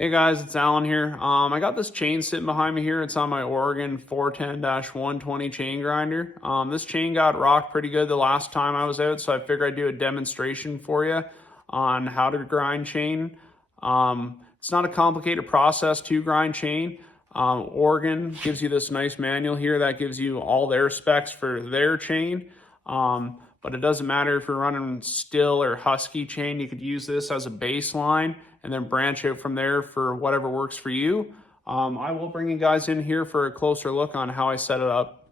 Hey guys, it's Alan here. I got this chain sitting behind me here. It's on my Oregon 410-120 chain grinder. This chain got rocked pretty good the last time I was out, so I figured I'd do a demonstration for you on how to grind chain. It's not a complicated process to grind chain. Oregon gives you this nice manual here that gives you all their specs for their chain. But it doesn't matter if you're running still or husky chain. You could use this as a baseline and then branch out from there for whatever works for you. I will bring you guys in here for a closer look on how I set it up.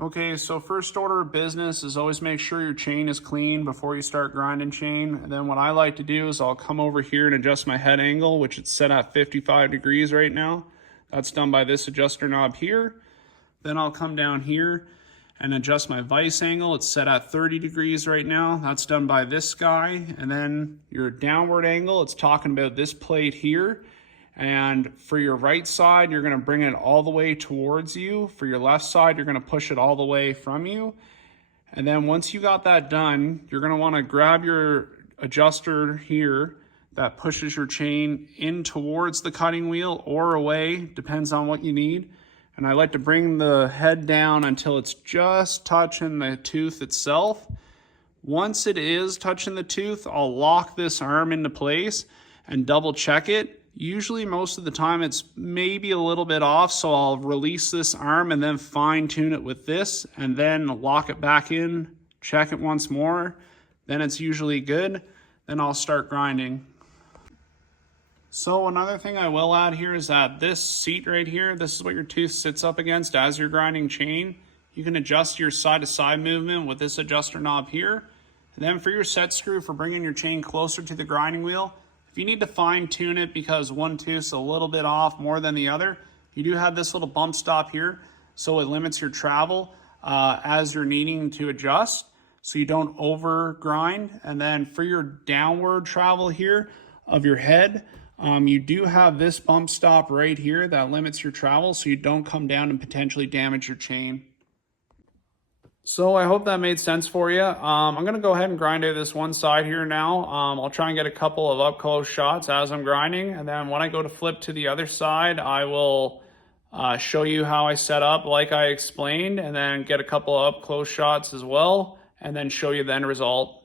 Okay, so first order of business is always make sure your chain is clean before you start grinding chain. And then what I like to do is I'll come over here and adjust my head angle, which it's set at 55 degrees right now. That's done by this adjuster knob here. Then I'll come down here and adjust my VISE angle. It's set at 30 degrees right now. That's done by this guy. And then your downward angle, it's talking about this plate here. And for your right side, you're gonna bring it all the way towards you. For your left side, you're gonna push it all the way from you. And then once you got that done, you're gonna wanna grab your adjuster here that pushes your chain in towards the cutting wheel or away, depends on what you need. And I like to bring the head down until it's just touching the tooth itself. Once it is touching the tooth, I'll lock this arm into place and double check it. Usually most of the time it's maybe a little bit off, so I'll release this arm and then fine tune it with this and then lock it back in, check it once more. Then it's usually good. Then I'll start grinding. So another thing I will add here is that this seat right here, this is what your tooth sits up against as you're grinding chain. You can adjust your side-to-side movement with this adjuster knob here. And then for your set screw for bringing your chain closer to the grinding wheel, if you need to fine tune it because one tooth's a little bit off more than the other, you do have this little bump stop here, so it limits your travel as you're needing to adjust, so you don't over grind. And then for your downward travel here of your head, you do have this bump stop right here that limits your travel so you don't come down and potentially damage your chain. So I hope that made sense for you. I'm going to go ahead and grind out this one side here now. I'll try and get a couple of up close shots as I'm grinding. And then when I go to flip to the other side, I will show you how I set up like I explained, and then get a couple of up close shots as well, and then show you the end result.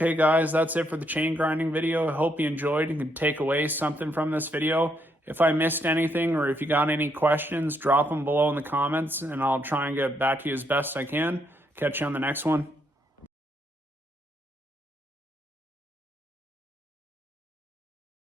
Okay guys, that's it for the chain grinding video. I hope you enjoyed and could take away something from this video. If I missed anything or if you got any questions, drop them below in the comments and I'll try and get back to you as best I can. Catch you on the next one.